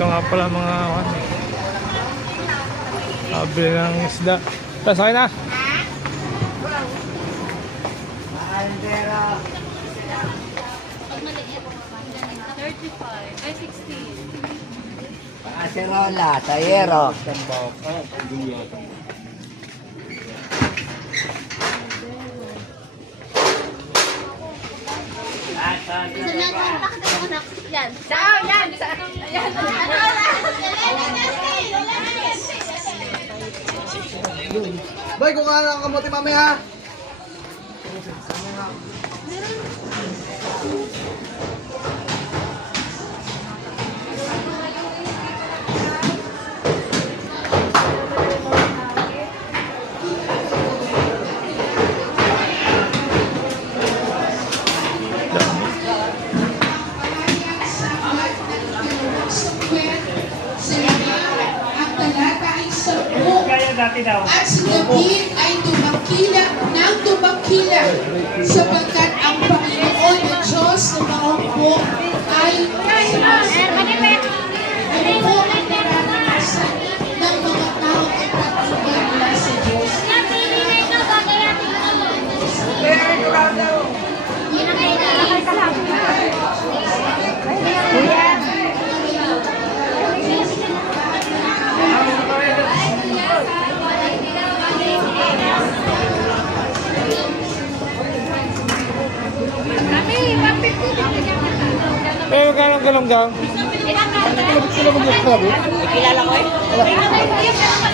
Ito nga pala mga sabi ng isda. Tapos okay na. Ay, 16. Acerola, Tayero. Yan. Saan? Yan. Yan. Boy, kung nga lang kamote mamaya. At si David ay tumakila ng tumakila sapagkat ang Panginoon na Diyos ng mga hukbo ay ano po ang naranasan ng mga tao ay patubay mula sa Diyos. Eh, magkano ang galong-galong? Kilala ko eh.